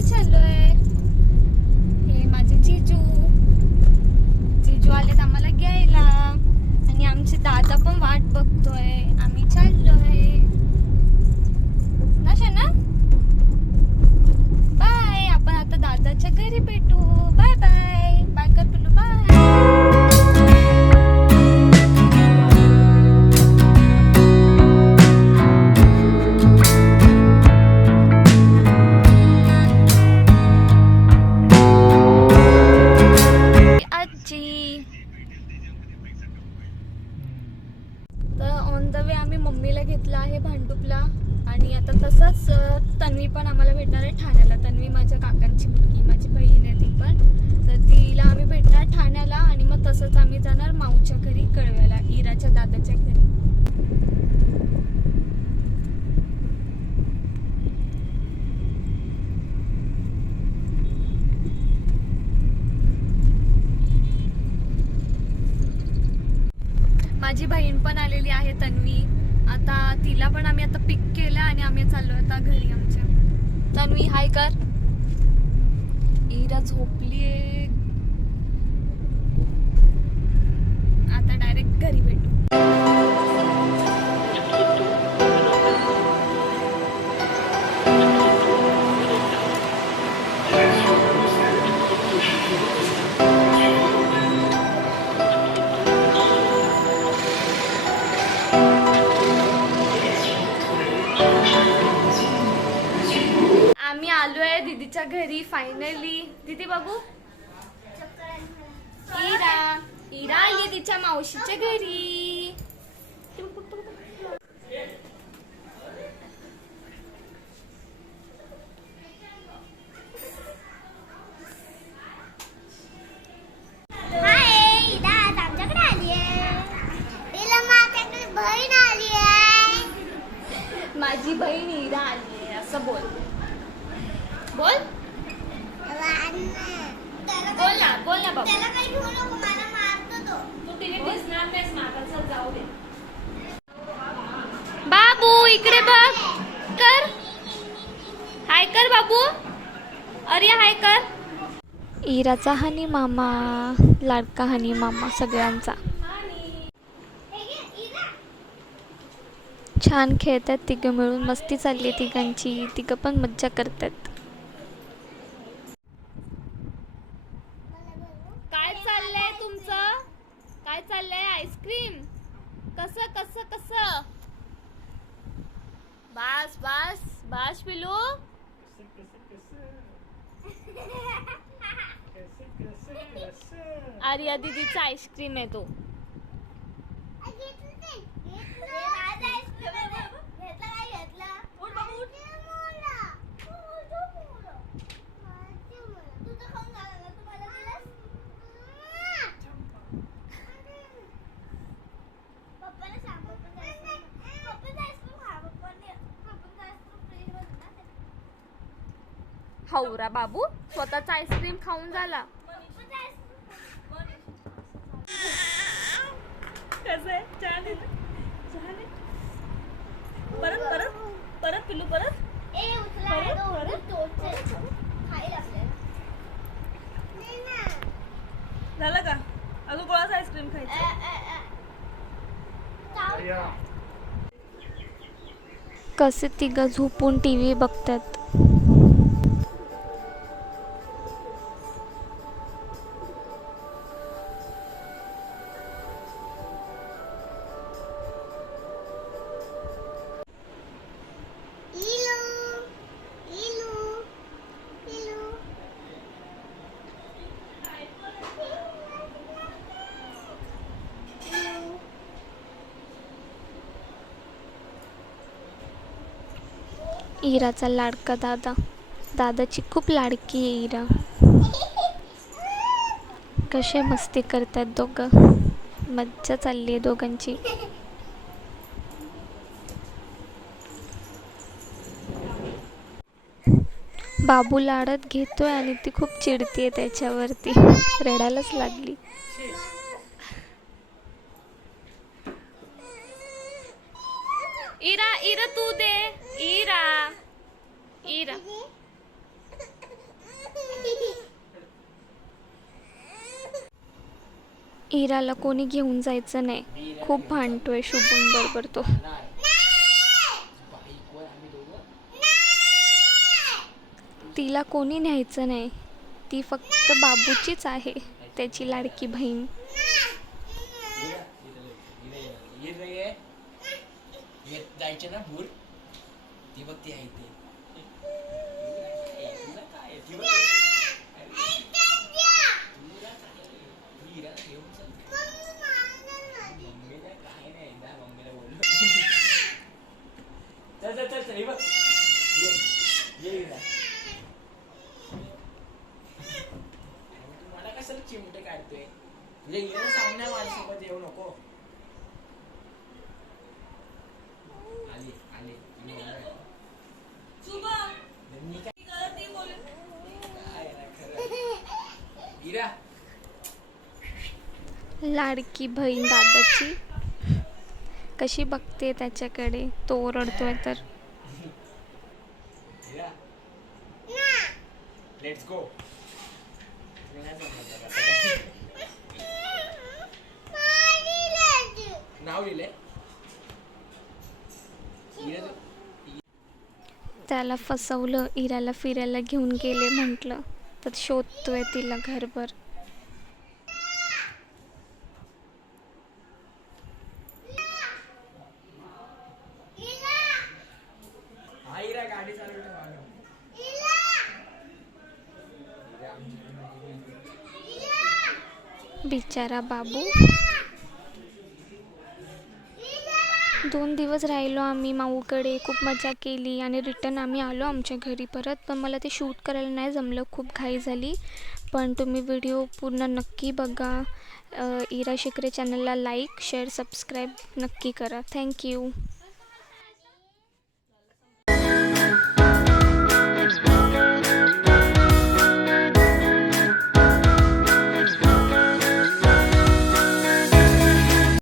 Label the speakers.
Speaker 1: इकडे चाललोय. हे माझे जिजू. जिजू आलेत आम्हाला घ्यायला. आणि आमचे दादा पण वाट बघतोय. आम्ही चाललोय. ना बाय. आपण आता दादाच्या घरी भेटू. तन्वी पण आम्हाला भेटणार आहे ठाण्याला. तन्वी माझ्या काकांची मुलगी माझी बहीण आहे ती पण. तर तिला आम्ही भेटणार ठाण्याला आणि मग तसंच आम्ही जाणार माऊच्या घरी कळव्याला इराच्या दादाच्या घरी. माझी बहीण पण आलेली आहे तन्वी. आता तिला पण आम्ही आता पिक केलं आणि आम्ही चाललो आता घरी आमच्या तन्वी हाय कर. इरा झोपलीये. आता डायरेक्ट घरी भेटू. दीदीच्या घरी फायनली दीदी बाबू इरा इरा आली तिच्या मावशीच्या घरी. माझी बहीण इरा आली असं बोल. बोल. बोल ना बोल ना बाबू.
Speaker 2: त्याला काही घेऊ नको मला मारतो तो.
Speaker 1: तू तिने दिसणार नाहीस मागाचा जाऊ दे. बाबू इकडे बघ. कर. हाय कर बाबू. अरे हाय कर. इराचा हनी मामा लाडका हनी मामा सगळ्यांचा. छान खेळतात तिघं मिळून मस्ती चालली आहे तिघांची. तिघं पण मज्जा करतात. चाललंय आईस्क्रीम कसं कसं कसं बास बास बास पिलू आर्या दीदीचा आईस्क्रीम आहे तो
Speaker 2: घेतलं ते. घेतलं. हे माझं आईस्क्रीम आहे बघ. घेतलं काय घेतलं? ते मुलं. तुझं मुलं. माझी मुलं. तुझं खाऊन झालं ना? तू मला दिलंस? पप्पाला सांग, पप्पाचं आईस्क्रीम. पप्पाचं आईस्क्रीम खा. पप्पाने- पप्पाचं आईस्क्रीम फ्रीजमध्ये ना ते.
Speaker 1: हौरा बाबू स्वतःचा आईस्क्रीम खाऊन झाला. परत परत परत पिलू परत? झालं का? अजून कोणाचा आईस्क्रीम खायचं. कसे तिघं झोपून टी व्ही बघतात. इराचा लाडका दादा. दादाची खूप लाडकी आहे इरा. कसे मस्ती करतात दोघं? मज्जा चालली आहे दोघांची. बाबू लाडत घेतोय आणि ती खूप चिडतीये त्याच्यावरती. रडायलाच लागली. इरा इरा तू दे. इरा इरा इराला कोणी घेऊन जायचं नाही. खूप भांडतोय शुभम बरोबर तो. तिला कोणी न्यायचं नाही.
Speaker 3: ती फक्त बाबूचीच आहे त्याची लाडकी बहीण.
Speaker 4: जायचे ना भूर? ती बघ ती आहे ते
Speaker 3: लाडकी बहीण दादाची. कशी बघते त्याच्याकडे? तो ओरडतोय तर. त्याला फसवलं इराला फिरायला घेऊन गेले म्हटलं तर शोधतोय तिला घरभर
Speaker 4: हा हिरा गाडी चालवतो
Speaker 3: बिचारा बाबू. दोन दिवस राहिलो आम्ही माऊकडे खूप मजा केली आणि रिटर्न आम्ही आलो आमच्या घरी परत पण मला ते शूट करायला नाही जमलं खूप घाई झाली. पण तुम्ही व्हिडिओ पूर्ण नक्की बघा. इरा शिकरे चॅनलला लाईक शेअर सबस्क्राईब नक्की करा. थँक्यू